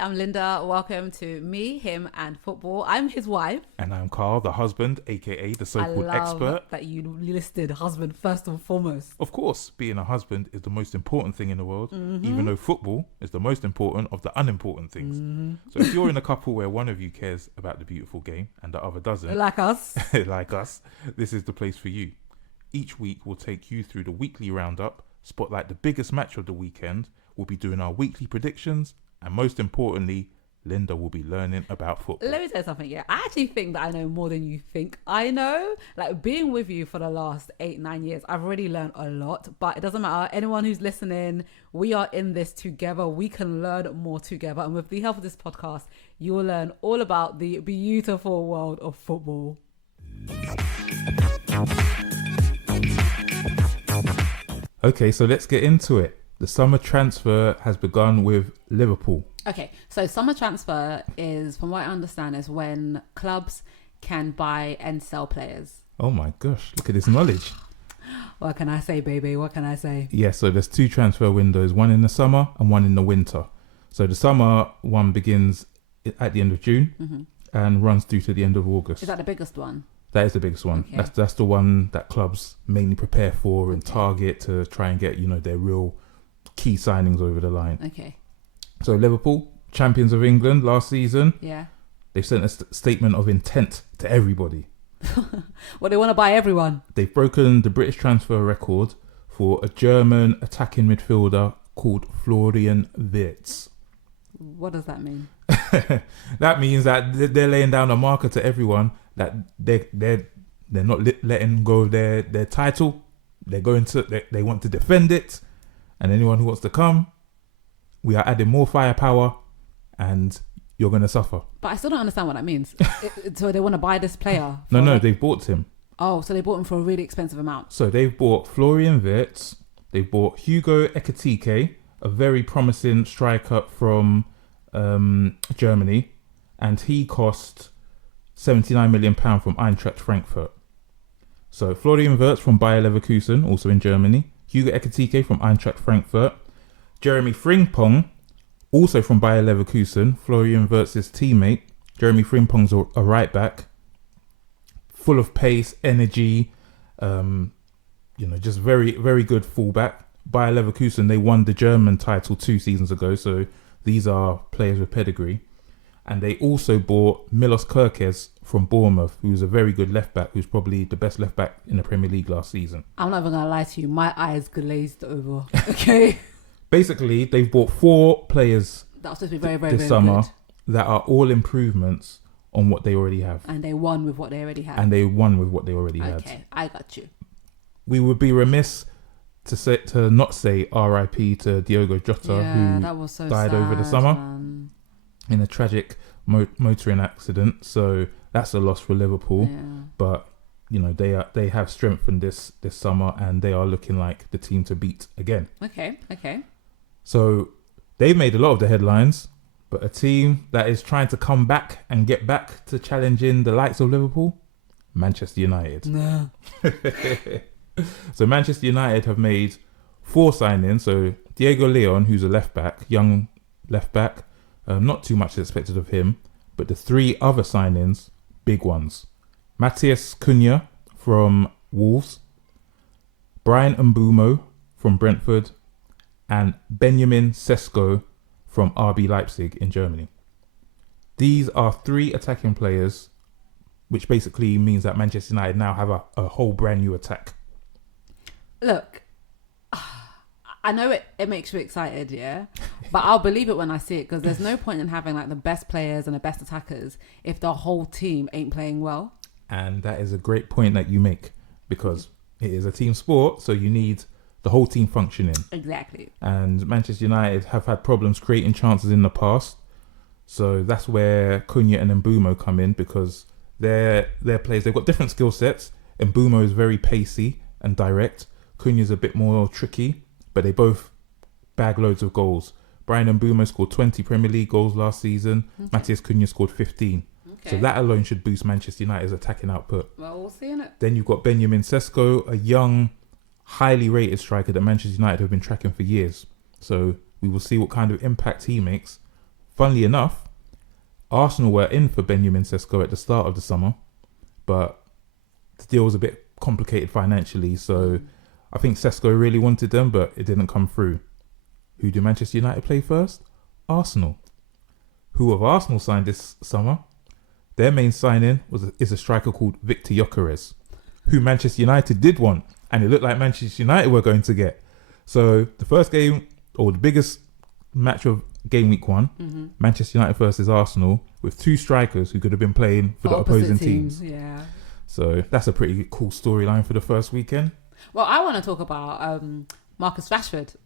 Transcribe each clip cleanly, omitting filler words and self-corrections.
I'm Linda. Welcome to Me, Him, and Football. I'm his wife. And I'm Carl, the husband, aka the so-called expert. That you listed husband first and foremost. Of course, being a husband is the most important thing in the world, even though football is the most important of the unimportant things. So if you're in a couple where one of you cares about the beautiful game and the other doesn't, like us, this is the place for you. Each week we'll take you through the weekly roundup, spotlight the biggest match of the weekend. We'll be doing our weekly predictions, and most importantly, Linda will be learning about football. Let me tell you something, yeah. I actually think that I know more than you think I know. Like, being with you for the last 8-9 years, I've already learned a lot, but it doesn't matter. Anyone who's listening, we are in this together. We can learn more together. And with the help of this podcast, you will learn all about the beautiful world of football. Okay, so let's get into it. The summer transfer has begun with Liverpool. Okay, so summer transfer is, from what I understand, is when clubs can buy and sell players. Oh my gosh, look at this knowledge. What can I say, baby? What can I say? Yeah, so there's two transfer windows, one in the summer and one in the winter. So the summer one begins at the end of June and runs through to the end of August. Is that the biggest one? That is the biggest one. Okay. That's the one that clubs mainly prepare for and target to try and get, their real key signings over the line. Okay. So Liverpool, champions of England last season. Yeah. They've sent a statement of intent to everybody. Well, they want to buy everyone. They've broken the British transfer record for a German attacking midfielder called Florian Wirtz. What does that mean? That means that they're laying down a marker to everyone that they're not letting go of their title. They're going to they want to defend it, and anyone who wants to come, we are adding more firepower, and you're going to suffer. But I still don't understand what that means. So they want to buy this player? No, they've bought him. Oh, so they bought him for a really expensive amount. So they've bought Florian Wirtz. They've bought Hugo Ekitike, a very promising striker from Germany, and he cost £79 million from Eintracht Frankfurt. So Florian Wirtz from Bayer Leverkusen, also in Germany. Hugo Ekitike from Eintracht Frankfurt. Jeremy Frimpong, also from Bayer Leverkusen, Florian Wirtz's teammate. Jeremy Frimpong's a right back, full of pace, energy, just very, very good fullback. Bayer Leverkusen, they won the German title 2 seasons ago, so these are players with pedigree. And they also bought Milos Kerkez from Bournemouth, who's a very good left back, who's probably the best left back in the Premier League last season. I'm not even going to lie to you, my eyes glazed over. Okay. Basically, they've bought 4 players That was supposed to be very, very, this very summer good. that are all improvements on what they already have. And they won with what they already had. And they won with what they already had. Okay, I got you. We would be remiss to not say R.I.P. to Diogo Jota, who that was so died sad, over the summer in a tragic motoring accident. So that's a loss for Liverpool. Yeah. But they have strengthened this summer, and they are looking like the team to beat again. Okay. So they've made a lot of the headlines, but a team that is trying to come back and get back to challenging the likes of Liverpool, Manchester United. No. So Manchester United have made 4 signings. So Diego Leon, who's a left back, young left back, not too much expected of him, but the 3 other signings, big ones. Matthias Cunha from Wolves, Brian Mbeumo from Brentford, and Benjamin Sesko from RB Leipzig in Germany. These are 3 attacking players, which basically means that Manchester United now have a whole brand new attack. Look, I know it makes you excited, yeah? But I'll believe it when I see it, because there's no point in having like the best players and the best attackers if the whole team ain't playing well. And that is a great point that you make, because it is a team sport, so you need the whole team functioning. Exactly. And Manchester United have had problems creating chances in the past. So that's where Cunha and Mbeumo come in, because they're players, they've got different skill sets. Mbeumo is very pacey and direct. Cunha's a bit more tricky, but they both bag loads of goals. Brian Mbeumo scored 20 Premier League goals last season. Okay. Matthias Cunha scored 15. Okay. So that alone should boost Manchester United's attacking output. Well, we'll see in it. Then you've got Benjamin Sesko, a young, highly rated striker that Manchester United have been tracking for years. So we will see what kind of impact he makes. funnily enough, Arsenal were in for Benjamin Sesko at the start of the summer, but the deal was a bit complicated financially, so I think Sesko really wanted them, but it didn't come through. Who do Manchester United play first? Arsenal. Who have Arsenal signed this summer? Their main signing is a striker called Victor Gyökeres, who Manchester United did want, and it looked like Manchester United were going to get. So the first game, or the biggest match of game week 1, Manchester United versus Arsenal, with 2 strikers who could have been playing for the opposing teams. Yeah. So that's a pretty cool storyline for the first weekend. Well, I want to talk about Marcus Rashford.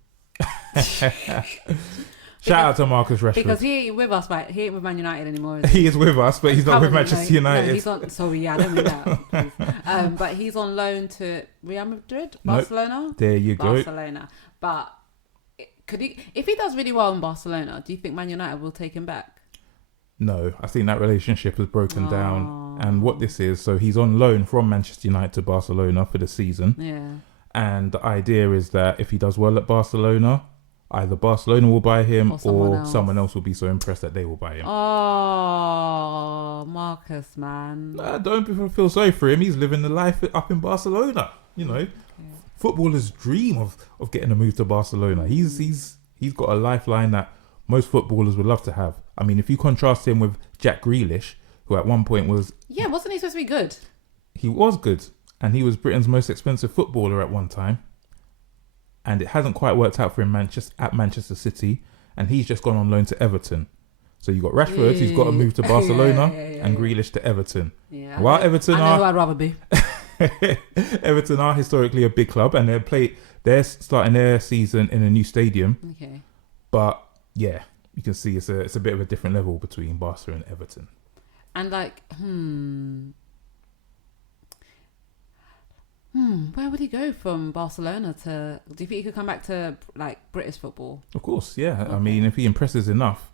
Shout out to Marcus Rashford. Because he ain't with us, right? He ain't with Man United anymore. Is he is with us, but he's not with Manchester United. No, he's on. Sorry, I don't mean that. But he's on loan to Real Madrid, Barcelona. Nope. There you go. Barcelona. But could he? If he does really well in Barcelona, do you think Man United will take him back? No, I think that relationship has broken down. And what this is, so he's on loan from Manchester United to Barcelona for the season. Yeah. And the idea is that if he does well at Barcelona, either Barcelona will buy him or someone else will be so impressed that they will buy him. Oh, Marcus, man. Don't feel sorry for him. He's living the life up in Barcelona. You know, footballers dream of getting a move to Barcelona. He's got a lifeline that most footballers would love to have. I mean, if you contrast him with Jack Grealish, who at one point was... Yeah, wasn't he supposed to be good? He was good. And he was Britain's most expensive footballer at one time. And it hasn't quite worked out for him at Manchester City. And he's just gone on loan to Everton. So you've got Rashford, who's got to move to Barcelona, and Grealish to Everton. Yeah, while Everton I know who I'd rather be. Everton are historically a big club, and they're starting their season in a new stadium. Okay. But yeah, you can see it's a bit of a different level between Barca and Everton. And like, where would he go from Barcelona to? Do you think he could come back to like British football? Of course, yeah. Okay. I mean, if he impresses enough,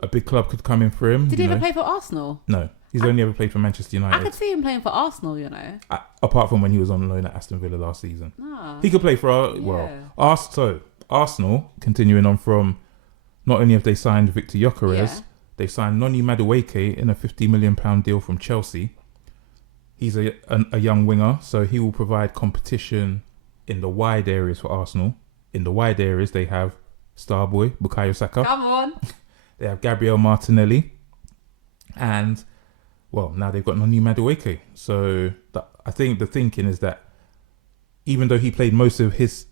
a big club could come in for him. Did he ever play for Arsenal? No, he's only ever played for Manchester United. I could see him playing for Arsenal, you know. Apart from when he was on loan at Aston Villa last season, he could play for Arsenal. Continuing on from, not only have they signed Victor Gyökeres, they've signed Noni Madueke in a £50 million deal from Chelsea. He's a young winger, so he will provide competition in the wide areas for Arsenal. In the wide areas, they have Starboy, Bukayo Saka. Come on. They have Gabriel Martinelli. And, well, now they've got Noni Madueke. So I think the thinking is that even though he played most of his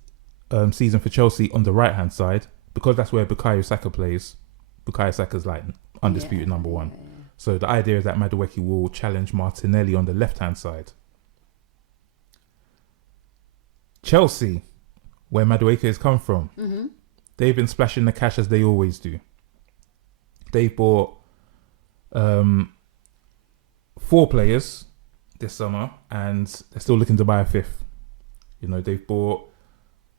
season for Chelsea on the right-hand side, because that's where Bukayo Saka plays, Bukayo Saka's like undisputed number one. So the idea is that Madueke will challenge Martinelli on the left-hand side. Chelsea, where Madueke has come from, they've been splashing the cash as they always do. They bought 4 players this summer, and they're still looking to buy a 5th. You know, they've bought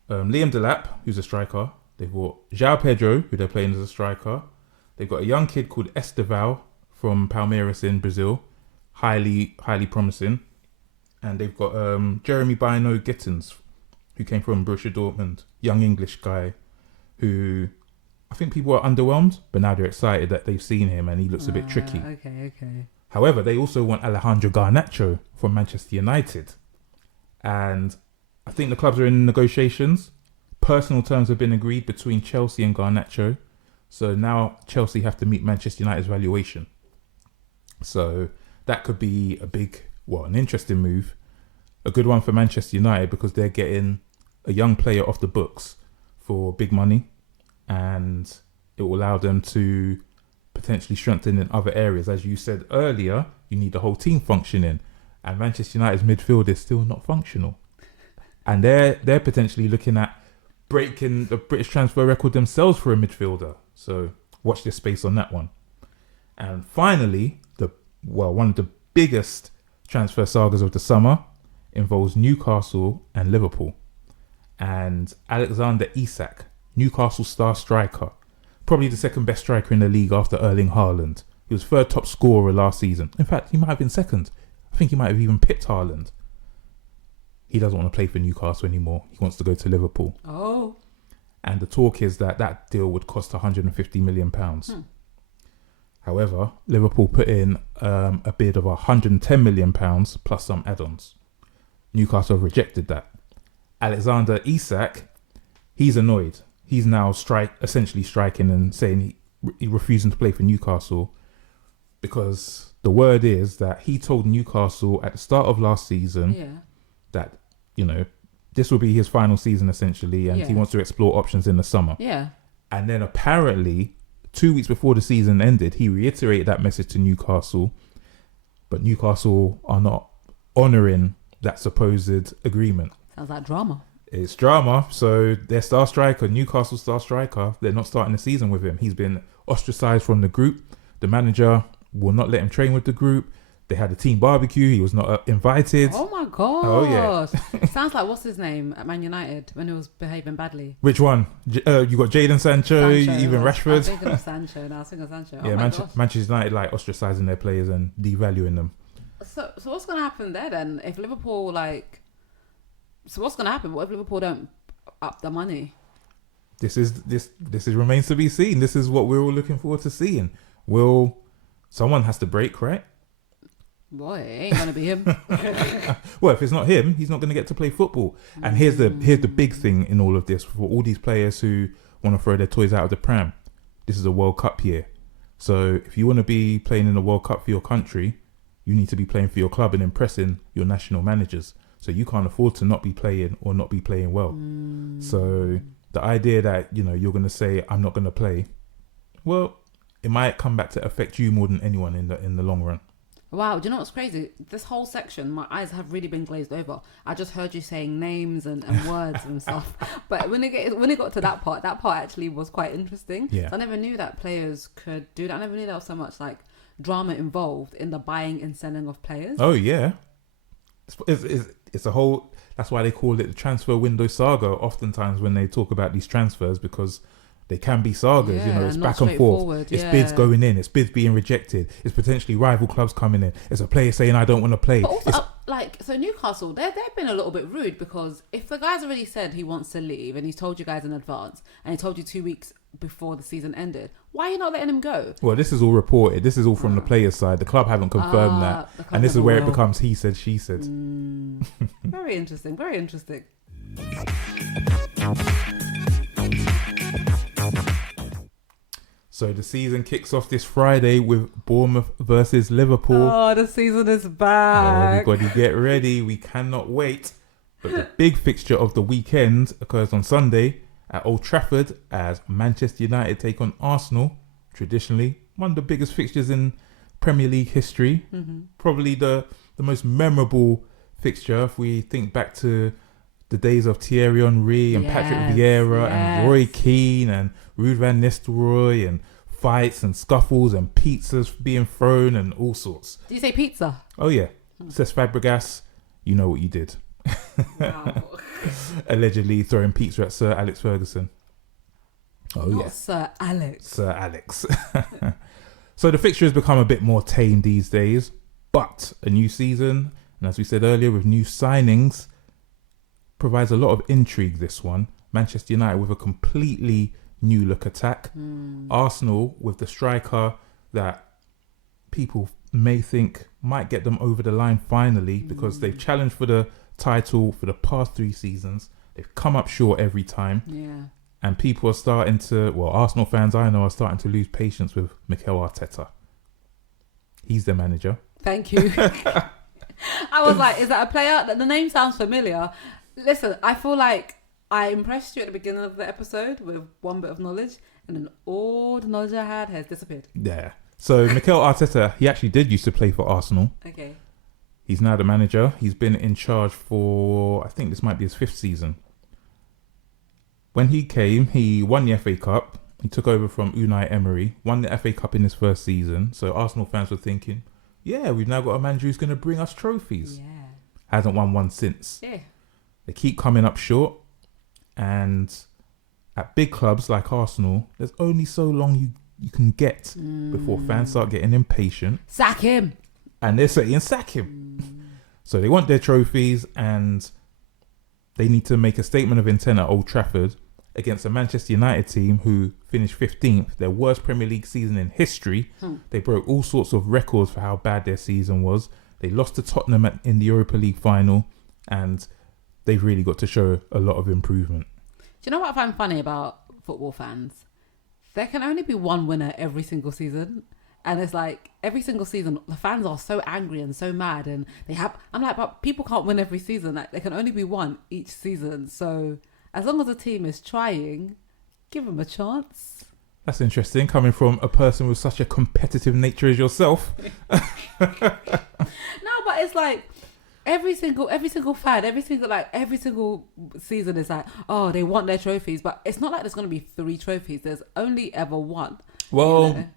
Liam Delap, who's a striker. They've bought João Pedro, who they're playing as a striker. They've got a young kid called Esteval from Palmeiras in Brazil, highly promising. And they've got Jeremy Bino Gittins, who came from Borussia Dortmund, young English guy, who I think people are underwhelmed, but now they're excited that they've seen him and he looks a bit tricky. Okay. However, they also want Alejandro Garnacho from Manchester United. And I think the clubs are in negotiations. Personal terms have been agreed between Chelsea and Garnacho. So now Chelsea have to meet Manchester United's valuation. So that could be an interesting move. A good one for Manchester United because they're getting a young player off the books for big money. And it will allow them to potentially strengthen in other areas. As you said earlier, you need the whole team functioning. And Manchester United's midfield is still not functional. And they're potentially looking at breaking the British transfer record themselves for a midfielder. So watch this space on that one. And finally, one of the biggest transfer sagas of the summer involves Newcastle and Liverpool. And Alexander Isak, Newcastle star striker, probably the second best striker in the league after Erling Haaland. He was 3rd top scorer last season. In fact, he might have been 2nd. I think he might have even pipped Haaland. He doesn't want to play for Newcastle anymore. He wants to go to Liverpool. Oh. And the talk is that deal would cost £150 million. However, Liverpool put in a bid of £110 million plus some add-ons. Newcastle have rejected that. Alexander Isak, he's annoyed. He's now essentially striking and saying he refusing to play for Newcastle because the word is that he told Newcastle at the start of last season that, this will be his final season essentially, and he wants to explore options in the summer. Yeah. And then apparently 2 weeks before the season ended, he reiterated that message to Newcastle, but Newcastle are not honouring that supposed agreement. Sounds like drama. It's drama. So their star striker, Newcastle star striker, they're not starting the season with him. He's been ostracised from the group. The manager will not let him train with the group. They had a team barbecue. He was not invited. Oh my god. Oh yeah. Sounds like what's his name at Man United when he was behaving badly. Which one? You got Jadon Sancho, even Rashford. I'm thinking of Sancho now. I was thinking of Sancho. Yeah, Manchester United like ostracizing their players and devaluing them. So what's going to happen there then? If Liverpool so what's going to happen? What if Liverpool don't up the money? This remains to be seen. This is what we're all looking forward to seeing. Someone has to break, right? Boy, it ain't going to be him. Well, if it's not him, he's not going to get to play football. And here's the big thing in all of this for all these players who want to throw their toys out of the pram. This is a World Cup year. So if you want to be playing in the World Cup for your country, you need to be playing for your club and impressing your national managers. So you can't afford to not be playing or not be playing well. So the idea that, you're going to say, I'm not going to play, well, it might come back to affect you more than anyone in the long run. Wow, do you know what's crazy? This whole section, my eyes have really been glazed over. I just heard you saying names and words and stuff. But when it got to that part actually was quite interesting. Yeah. So I never knew that players could do that. I never knew there was so much drama involved in the buying and selling of players. Oh yeah, it's a whole. That's why they call it the transfer window saga. Oftentimes when they talk about these transfers, because they can be sagas, it's back and forth. It's bids going in, it's bids being rejected, it's potentially rival clubs coming in, it's a player saying I don't want to play. But also, so Newcastle, they've been a little bit rude, because if the guy's already said he wants to leave and he's told you guys in advance and he told you 2 weeks before the season ended, why are you not letting him go? Well, this is all reported. This is all from the players' side. The club haven't confirmed that, and this is where it becomes he said, she said. Very interesting. Very interesting. So the season kicks off this Friday with Bournemouth versus Liverpool. Oh, the season is back. Everybody get ready. We cannot wait. But the big fixture of the weekend occurs on Sunday at Old Trafford as Manchester United take on Arsenal. Traditionally, one of the biggest fixtures in Premier League history. Probably the most memorable fixture if we think back to the days of Thierry Henry and Patrick Vieira and Roy Keane and Ruud van Nistelrooy, and fights and scuffles and pizzas being thrown and all sorts. Did you say pizza? Oh yeah. Cesc Fabregas, you know what you did. Wow. Allegedly throwing pizza at Sir Alex Ferguson. Oh Not yeah. Sir Alex. Sir Alex. So the fixture has become a bit more tame these days, but a new season, and as we said earlier, with new signings, provides a lot of intrigue. This one, Manchester United with a completely new look attack. Arsenal with the striker that people may think might get them over the line finally, because they've challenged for the title for the past 3 seasons. They've come up short every time. Yeah. And people are starting to, Arsenal fans I know are starting to lose patience with Mikel Arteta. He's the manager. Thank you. I was like, is that a player? The name sounds familiar. Listen, I feel like I impressed you at the beginning of the episode with one bit of knowledge, and then all the knowledge I had has disappeared. Yeah. So Mikel Arteta, he actually did used to play for Arsenal. Okay. He's now the manager. He's been in charge for, I think this might be his 5th season. When he came, he won the FA Cup. He took over from Unai Emery, won the FA Cup in his 1st season. So Arsenal fans were thinking, yeah, we've now got a manager who's going to bring us trophies. Yeah. Hasn't won one since. Yeah. They keep coming up short. And at big clubs like Arsenal, there's only so long you can get before fans start getting impatient. Sack him. And they're saying, sack him. So they want their trophies, and they need to make a statement of intent at Old Trafford against a Manchester United team who finished 15th, their worst Premier League season in history. They broke all sorts of records for how bad their season was. They lost to Tottenham in the Europa League final, and they've really got to show a lot of improvement. Do you know what I find funny about football fans? There can only be one winner every single season. And it's like every single season, the fans are so angry and so mad, and I'm like, but people can't win every season. Like, there can only be one each season. So as long as the team is trying, give them a chance. That's interesting, coming from a person with such a competitive nature as yourself. No, but it's like every single fan, every single season is like, oh, they want their trophies, but it's not like there's going to be 3 trophies. There's only ever one. Well. You know?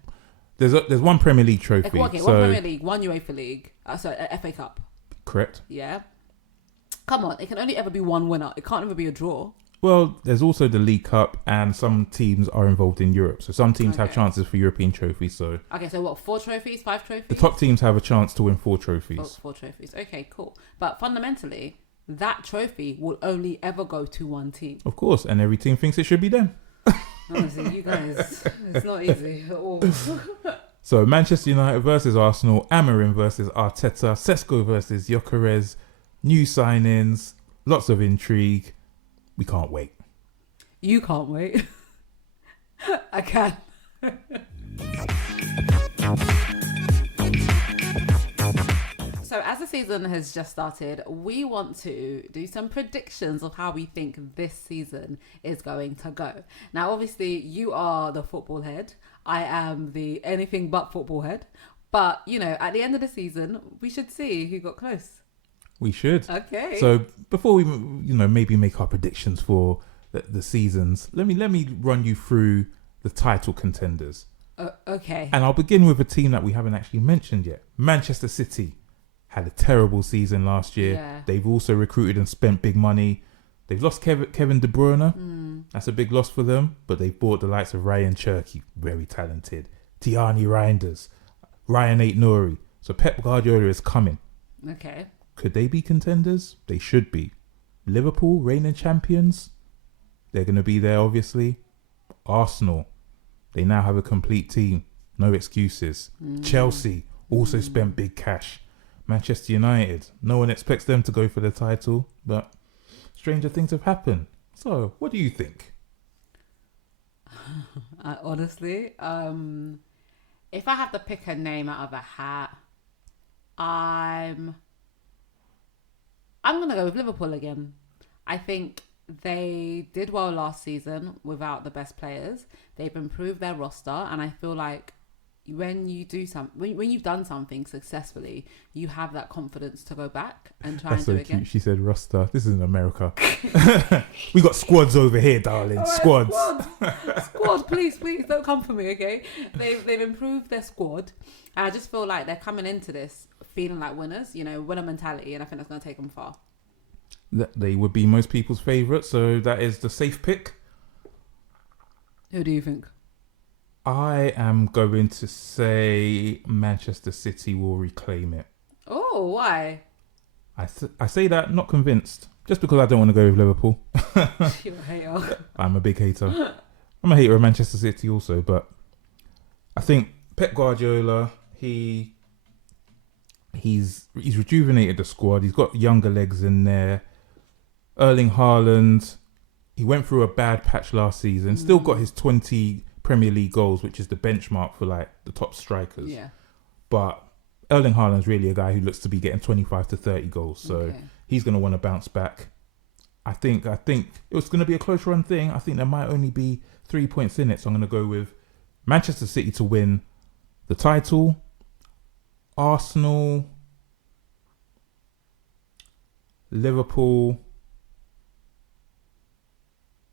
There's one Premier League trophy. Okay, one Premier League, one UEFA League, FA Cup. Correct. Yeah. Come on, it can only ever be one winner. It can't ever be a draw. Well, there's also the League Cup, and some teams are involved in Europe. So some teams have chances for European trophies. So okay, so what? 4 trophies, 5 trophies? The top teams have a chance to win 4 trophies. Oh, 4 trophies. Okay, cool. But fundamentally, that trophy will only ever go to one team. Of course, and every team thinks it should be them. Honestly, you guys, it's not easy at all. So Manchester United versus Arsenal, Amorim versus Arteta, Sesko versus Gyökeres, new signings, lots of intrigue. We can't wait. You can't wait. I can. So as the season has just started, we want to do some predictions of how we think this season is going to go. Now, obviously, you are the football head. I am the anything but football head. But, you know, at the end of the season, we should see who got close. We should. Okay. So before we, maybe make our predictions for the seasons, let me run you through the title contenders. Okay. And I'll begin with a team that we haven't actually mentioned yet. Manchester City had a terrible season last year. Yeah. They've also recruited and spent big money. They've lost Kevin De Bruyne. That's a big loss for them. But they've bought the likes of Ryan Cherky, very talented. Tiani Reinders, Ryan Aït-Nouri. So Pep Guardiola is coming. Okay. Could they be contenders? They should be. Liverpool, reigning champions. They're going to be there, obviously. Arsenal, they now have a complete team. No excuses. Chelsea also spent big cash. Manchester United, no one expects them to go for the title, but stranger things have happened. So, what do you think? Honestly, if I have to pick a name out of a hat, I'm going to go with Liverpool again. I think they did well last season without the best players. They've improved their roster, and I feel like when you do when you've done something successfully, you have that confidence to go back and try and do it again. She said roster. This isn't America. We got squads over here, darling. Right, squads. Squad, please don't come for me, okay? They've improved their squad, and I just feel like they're coming into this feeling like winners, winner mentality, and I think that's going to take them far. They would be most people's favourite, so that is the safe pick. Who do you think? I am going to say Manchester City will reclaim it. Oh, why? I say that not convinced, just because I don't want to go with Liverpool. You're a hater. I'm a big hater. I'm a hater of Manchester City also, but I think Pep Guardiola, he's rejuvenated the squad. He's got younger legs in there. Erling Haaland, he went through a bad patch last season. Still got his 20 Premier League goals, which is the benchmark for like the top strikers. Yeah. But Erling Haaland's really a guy who looks to be getting 25 to 30 goals. So he's going to want to bounce back. I think it was going to be a close run thing. I think there might only be 3 points in it. So I'm going to go with Manchester City to win the title. Arsenal, Liverpool,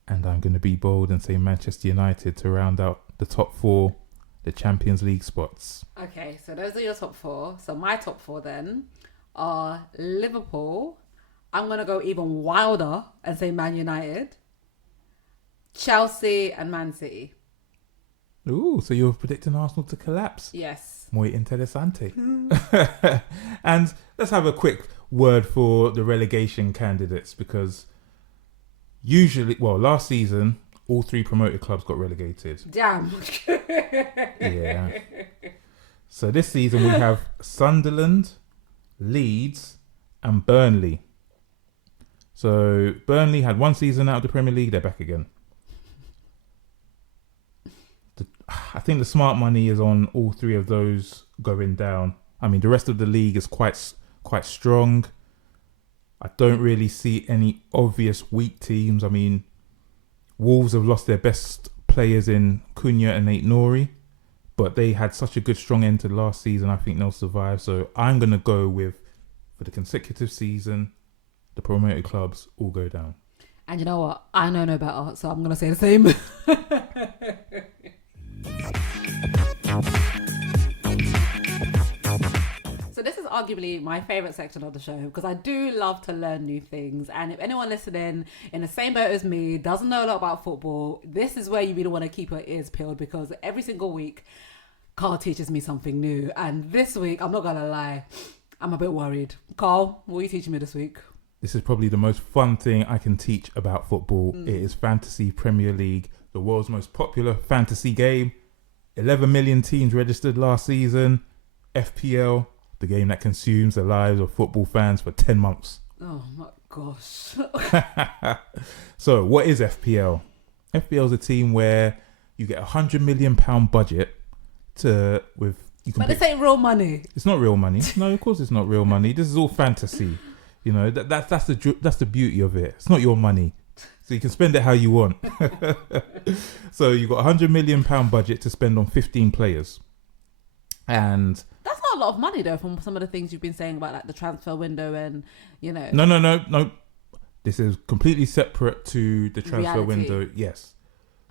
and I'm going to be bold and say Manchester United to round out the top 4, the Champions League spots. Okay, so those are your top 4. So my top 4 then are Liverpool. I'm going to go even wilder and say Man United, Chelsea, and Man City. Ooh, so you're predicting Arsenal to collapse? Yes. Muy interesante. And let's have a quick word for the relegation candidates, because last season, all 3 promoted clubs got relegated. Damn. Yeah. So this season we have Sunderland, Leeds, and Burnley. So Burnley had 1 season out of the Premier League. They're back again. I think the smart money is on all 3 of those going down. I mean, the rest of the league is quite strong. I don't really see any obvious weak teams. I mean, Wolves have lost their best players in Cunha and Nate Nori, but they had such a good strong end to last season. I think they'll survive. So I'm going to go with, for the consecutive season, the promoted clubs all go down. And you know what? I know no better, so I'm going to say the same. So this is arguably my favourite section of the show because I do love to learn new things. And if anyone listening in the same boat as me doesn't know a lot about football, this is where you really want to keep your ears peeled because every single week, Carl teaches me something new. And this week, I'm not going to lie, I'm a bit worried. Carl, what are you teaching me this week? This is probably the most fun thing I can teach about football. It is Fantasy Premier League, the world's most popular fantasy game. 11 million teams registered last season. FPL, the game that consumes the lives of football fans for 10 months. Oh my gosh. So what is FPL? FPL is a team where you get £100 million budget but this ain't real money. It's not real money. No, of course it's not real money. This is all fantasy. You know, that's the beauty of it. It's not your money. So you can spend it how you want. So you've got £100 million budget to spend on 15 players. And that's not a lot of money though from some of the things you've been saying about like the transfer window and, you know. No. This is completely separate to the transfer window. Yes.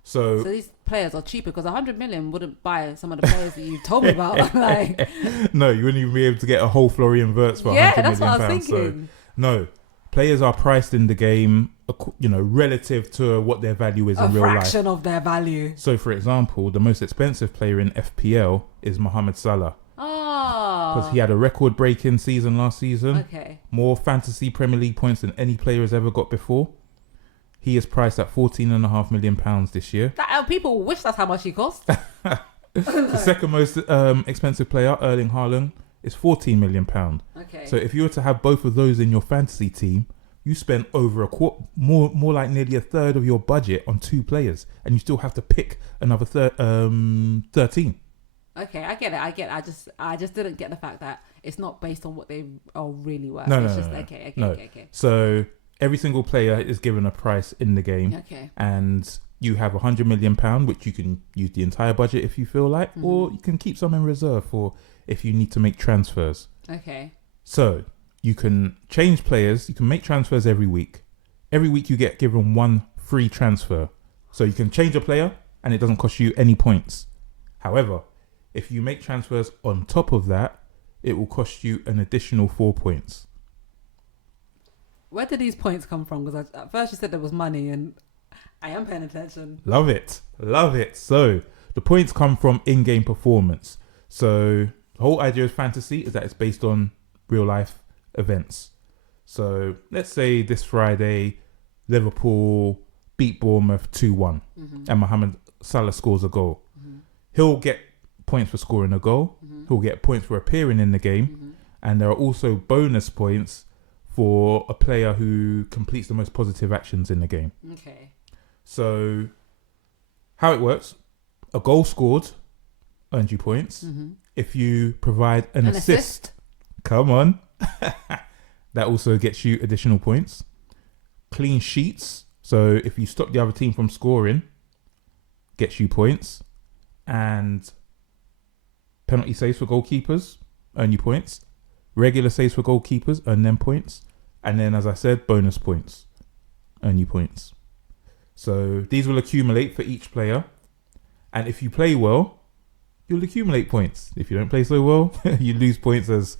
So these players are cheaper because 100 million wouldn't buy some of the players that you told me about. Like, no, you wouldn't even be able to get a whole Florian Wirtz for £100 million. That's what I was thinking. So, no, players are priced in the game, you know, relative to what their value is in real life. A fraction of their value. So, for example, the most expensive player in FPL is Mohamed Salah. Oh. Because he had a record-breaking season last season. Okay. More fantasy Premier League points than any player has ever got before. He is priced at £14.5 million this year. People wish that's how much he costs. The second most expensive player, Erling Haaland, is £14 million. Okay. So if you were to have both of those in your fantasy team, you spend over more like nearly a third of your budget on 2 players, and you still have to pick another 13. Okay, I get it. I just didn't get the fact that it's not based on what they are really worth. No. Okay. So every single player is given a price in the game. Okay. And you have £100 million, which you can use the entire budget if you feel like, or you can keep some in reserve for if you need to make transfers. Okay. So you can change players. You can make transfers every week. Every week you get given 1 free transfer. So you can change a player and it doesn't cost you any points. However, if you make transfers on top of that, it will cost you an additional 4 points. Where did these points come from? Because at first you said there was money and I am paying attention. Love it. So the points come from in-game performance. So the whole idea of fantasy is that it's based on real life events. So let's say this Friday, Liverpool beat Bournemouth 2-1 and Mohamed Salah scores a goal. He'll get points for scoring a goal. He'll get points for appearing in the game. And there are also bonus points for a player who completes the most positive actions in the game. Okay. So how it works, a goal scored earns you points. If you provide an assist, come on, that also gets you additional points. Clean sheets, so if you stop the other team from scoring, gets you points. And penalty saves for goalkeepers earn you points. Regular saves for goalkeepers earn them points. And then, as I said, bonus points earn you points. So these will accumulate for each player. And if you play well, you'll accumulate points. If you don't play so well, you lose points, as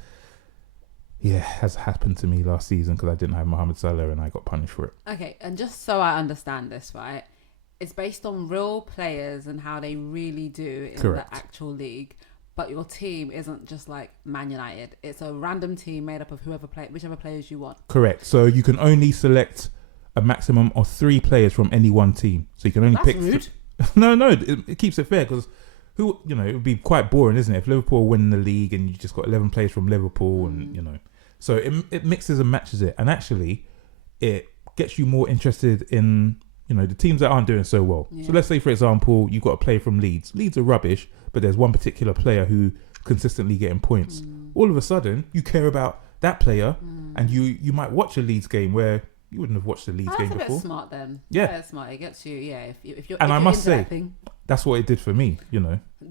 has happened to me last season because I didn't have Mohamed Salah and I got punished for it. Okay, and just so I understand this, right? It's based on real players and how they really do in Correct. the actual league. But your team isn't just like Man United. It's a random team made up of whichever players you want. Correct. So you can only select a maximum of 3 players from any one team. So you can only pick. Rude. No, it keeps it fair because it would be quite boring, isn't it? If Liverpool win the league and you just got 11 players from Liverpool, and so it mixes and matches it, and actually it gets you more interested in the teams that aren't doing so well. Yeah. So let's say, for example, you've got a player from Leeds. Leeds are rubbish, but there's one particular player who consistently getting points. All of a sudden, you care about that player, and you might watch a Leeds game where you wouldn't have watched the Leeds game before. That's a bit smart then. Yeah, that's smart. It gets you. Yeah, if you're. And if I you're must into say, that thing, that's what it did for me.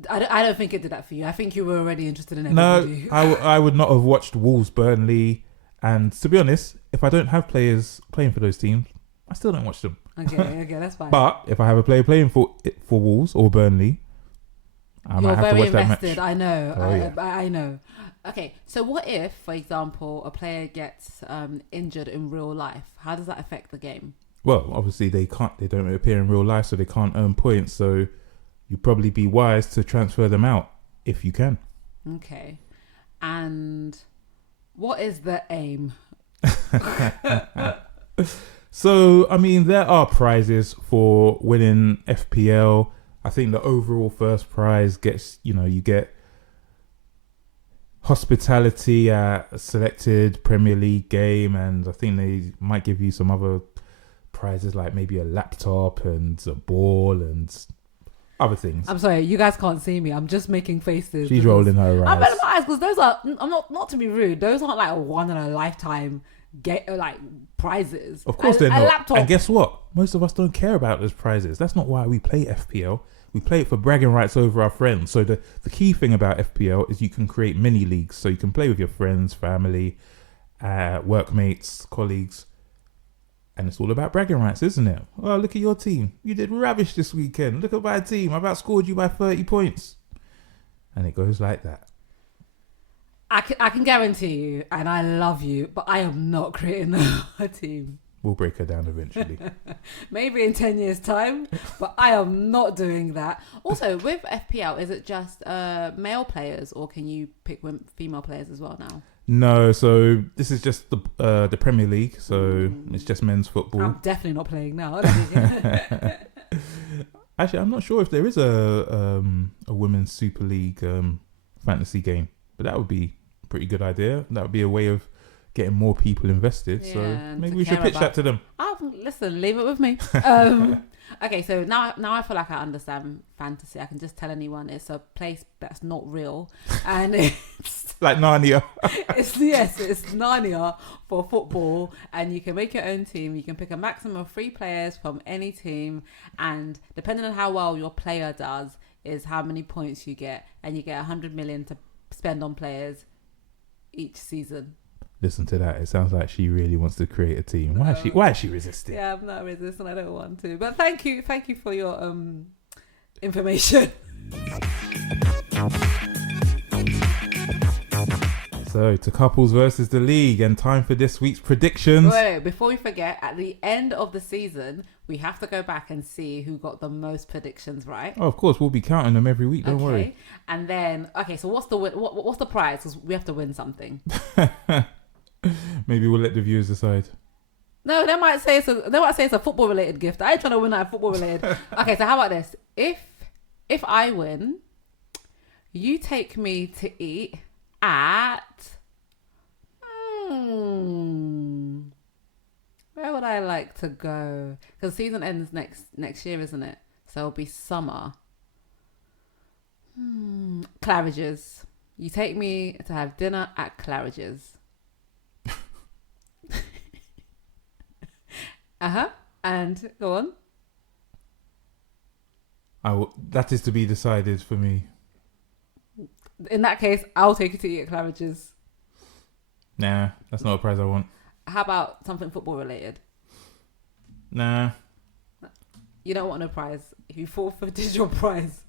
I don't think it did that for you. I think you were already interested in No, everybody. I would not have watched Wolves, Burnley, and to be honest, if I don't have players playing for those teams, I still don't watch them. Okay, that's fine. But if I have a player playing for Wolves or Burnley, I might have to watch that match. I know. Oh, I know. Okay, so what if, for example, a player gets injured in real life? How does that affect the game? Well, obviously they don't appear in real life, so they can't earn points. So you'd probably be wise to transfer them out if you can. Okay, and what is the aim? So, I mean, there are prizes for winning FPL. I think the overall first prize gets, you get hospitality at a selected Premier League game, and I think they might give you some other prizes like maybe a laptop and a ball and other things. I'm sorry, you guys can't see me. I'm just making faces. She's rolling her eyes. I'm rolling my eyes because those are. I'm not to be rude. Those aren't like a one in a lifetime prizes. Of course they're not. Laptop. And guess what? Most of us don't care about those prizes. That's not why we play FPL. We play it for bragging rights over our friends. So the key thing about FPL is you can create mini leagues. So you can play with your friends, family, workmates, colleagues. And it's all about bragging rights, isn't it? Oh, look at your team. You did rubbish this weekend. Look at my team. I've outscored you by 30 points. And it goes like that. I can guarantee you, and I love you, but I am not creating a team. We'll break her down eventually. Maybe in 10 years' time, but I am not doing that. Also, with FPL, is it just male players, or can you pick female players as well now? No, so this is just the Premier League, so it's just men's football. I'm definitely not playing now. Actually, I'm not sure if there is a women's Super League fantasy game, but that would be a pretty good idea. That would be a way of getting more people invested. Yeah, so maybe we should pitch that to them. Listen, leave it with me. Okay, so now I feel like I understand fantasy. I can just tell anyone it's a place that's not real, and it's like Narnia. It's Narnia for football, and you can make your own team. You can pick a maximum of 3 players from any team, and depending on how well your player does, is how many points you get, and you get 100 million to spend on players each season. Listen to that. It sounds like she really wants to create a team. Why is she resisting? Yeah, I'm not resisting. I don't want to. But thank you for your information. So to couples versus the league, and time for this week's predictions. Wait, before we forget, at the end of the season, we have to go back and see who got the most predictions right. Oh, of course, we'll be counting them every week. Don't worry. And then, so what's the prize? Because we have to win something. Maybe we'll let the viewers decide. No, they might say it's a football related gift. I ain't trying to win that football related. Okay, so how about this? If I win, you take me to eat at where would I like to go? Because season ends next year, isn't it? So it'll be summer. Claridge's. You take me to have dinner at Claridge's. And go on. That is to be decided for me. In that case, I'll take you to eat at Claridge's. Nah, that's not a prize I want. How about something football related? Nah. You don't want no prize. You forfeited your prize.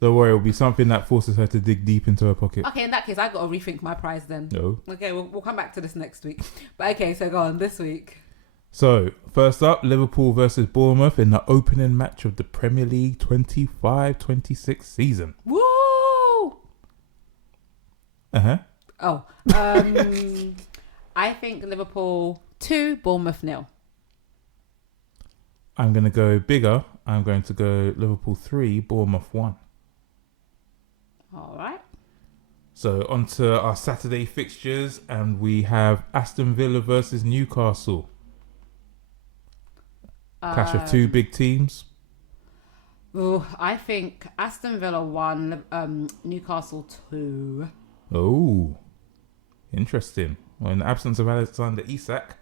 Don't worry, it'll be something that forces her to dig deep into her pocket. Okay, in that case, I got to rethink my prize then. No. Okay, we'll come back to this next week. But okay, so go on this week. So, first up, Liverpool versus Bournemouth in the opening match of the Premier League 25-26 season. Woo! Uh-huh. Oh. I think Liverpool 2, Bournemouth 0. I'm going to go bigger. I'm going to go Liverpool 3, Bournemouth 1. All right. So on to our Saturday fixtures, and we have Aston Villa versus Newcastle. Clash of two big teams. Ooh, I think Aston Villa 1, Newcastle 2. Oh, interesting. Well, in the absence of Alexander Isak,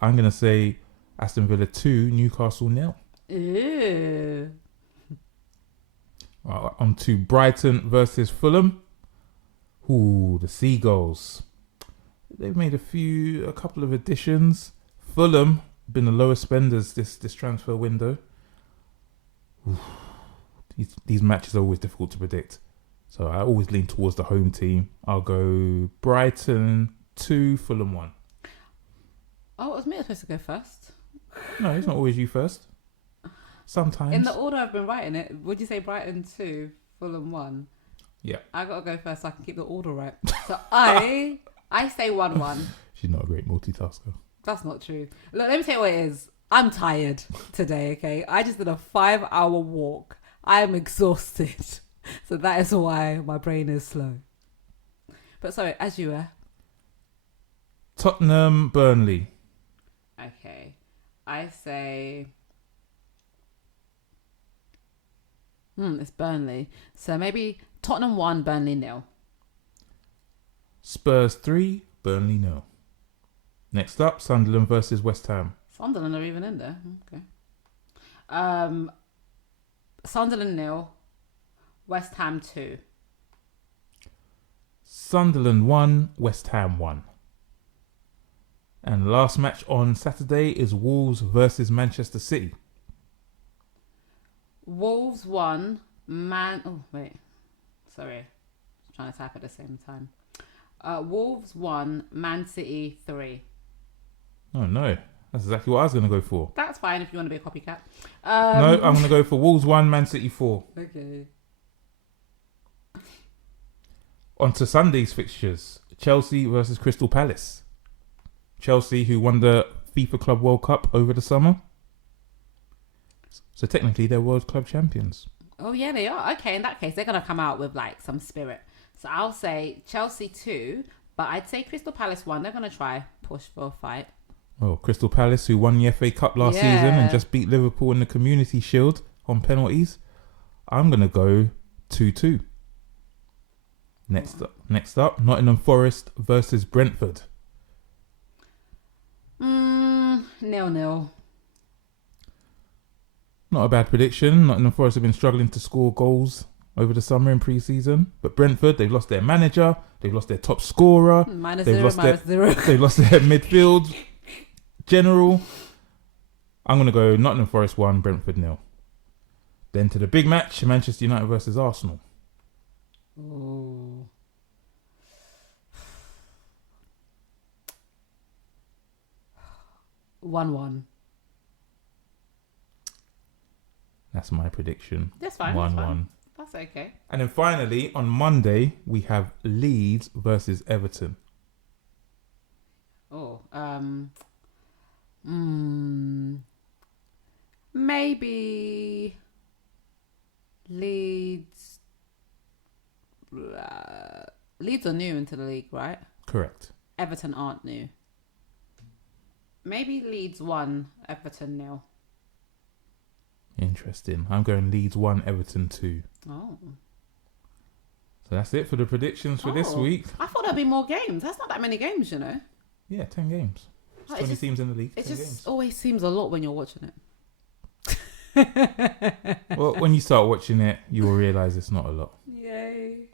I'm going to say Aston Villa 2, Newcastle 0. Ew. On to Brighton versus Fulham. Ooh, the Seagulls. They've made a couple of additions. Fulham been the lowest spenders this transfer window. Ooh, these matches are always difficult to predict. So I always lean towards the home team. I'll go Brighton 2, Fulham 1. Oh, it was me supposed to go first. No, it's not always you first. Sometimes. In the order I've been writing it, would you say Brighton 2, Fulham 1? Yeah. I got to go first so I can keep the order right. So I say 1-1. She's not a great multitasker. That's not true. Look, let me tell you what it is. I'm tired today, okay? I just did a 5-hour walk. I am exhausted. So that is why my brain is slow. But sorry, as you were. Tottenham, Burnley. Okay. I say... it's Burnley. So maybe Tottenham 1, Burnley 0. Spurs 3, Burnley 0. Next up, Sunderland versus West Ham. Sunderland are even in there. Okay. Sunderland 0, West Ham 2. Sunderland 1, West Ham 1. And last match on Saturday is Wolves versus Manchester City. Wolves 1, Oh, wait. Sorry. I'm trying to type at the same time. Wolves 1, Man City 3. Oh, no. That's exactly what I was going to go for. That's fine if you want to be a copycat. No, I'm going to go for Wolves 1, Man City 4. Okay. On to Sunday's fixtures. Chelsea versus Crystal Palace. Chelsea, who won the FIFA Club World Cup over the summer. So technically they're World Club champions. Oh, yeah, they are. Okay, in that case, they're going to come out with like some spirit. So I'll say Chelsea 2, but I'd say Crystal Palace 1. They're going to try push for a fight. Oh, Crystal Palace, who won the FA Cup last season and just beat Liverpool in the Community Shield on penalties. I'm going to go 2-2. Next up, Nottingham Forest versus Brentford. 0-0. Not a bad prediction. Nottingham Forest have been struggling to score goals over the summer in pre-season. But Brentford, they've lost their manager. They've lost their top scorer. They've lost their midfield general. I'm going to go Nottingham Forest 1, Brentford 0. Then to the big match, Manchester United versus Arsenal. Oh. 1-1. That's my prediction. That's fine. 1-1. That's okay. And then finally, on Monday, we have Leeds versus Everton. Oh, maybe Leeds. Leeds are new into the league, right? Correct. Everton aren't new. Maybe Leeds 1, Everton 0. Interesting. I'm going Leeds 1, Everton 2. Oh. So that's it for the predictions for this week. I thought there'd be more games. That's not that many games, you know. Yeah, 10 games. There's 20 teams in the league. It 10 just games. always seems a lot when you're watching it. Well, when you start watching it, you will realise it's not a lot. Yay.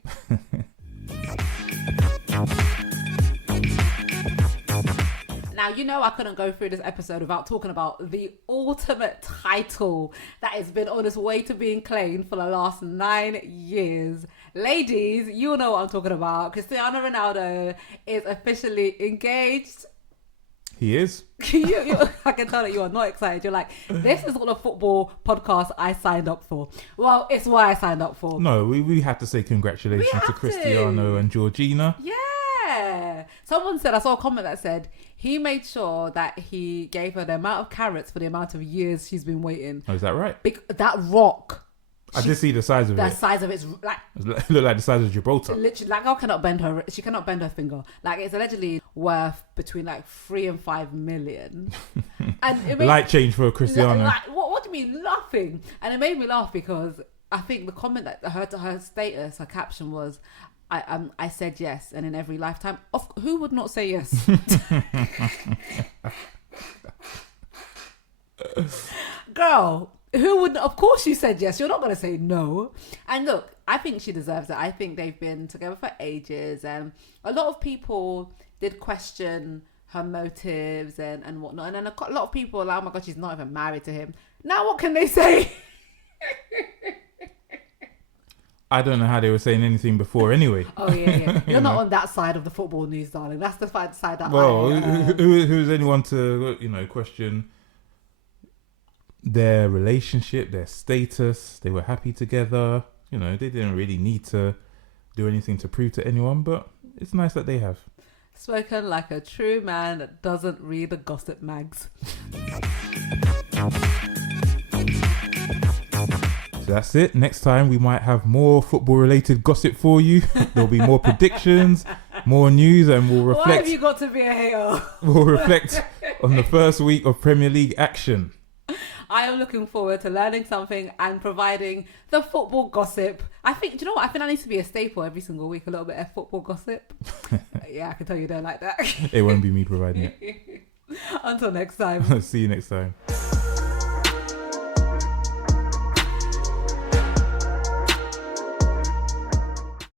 Now, you know I couldn't go through this episode without talking about the ultimate title that has been on its way to being claimed for the last 9 years. Ladies, you know what I'm talking about. Cristiano Ronaldo is officially engaged. He is. I can tell that you are not excited. You're like, this is not a football podcast I signed up for. Well, it's why I signed up for. No, we had to say congratulations to Cristiano and Georgina. Yeah. Someone said, I saw a comment that said he made sure that he gave her the amount of carrots for the amount of years she's been waiting. Oh, is that right? That rock. I did see the size of it. The size of it's like It looked like the size of Gibraltar. literally, like, girl cannot bend her. She cannot bend her finger. Like, it's allegedly worth between like 3 and 5 million. And it made, Light change for Cristiano. like, what do you mean laughing? And it made me laugh because I think the comment that her status, her caption was, I said yes, and in every lifetime, who would not say yes? Girl, who would? Of course you said yes. You're not going to say no. And look, I think she deserves it. I think they've been together for ages, and a lot of people did question her motives and whatnot. And then a lot of people are like, oh my God, she's not even married to him. Now what can they say? I don't know how they were saying anything before anyway. Oh, yeah. You're not on that side of the football news, darling. That's the side that who's anyone to, question their relationship, their status? They were happy together. They didn't really need to do anything to prove to anyone, but it's nice that they have. Spoken like a true man that doesn't read the gossip mags. That's it. Next time we might have more football related gossip for you. There'll be more predictions, more news, and we'll reflect. Why have you got to be a hater? We'll reflect on the first week of Premier League action. I am looking forward to learning something and providing the football gossip. I think, do you know what? I think that needs to be a staple every single week, a little bit of football gossip. Yeah, I can tell you don't like that. It won't be me providing it. Until next time. See you next time.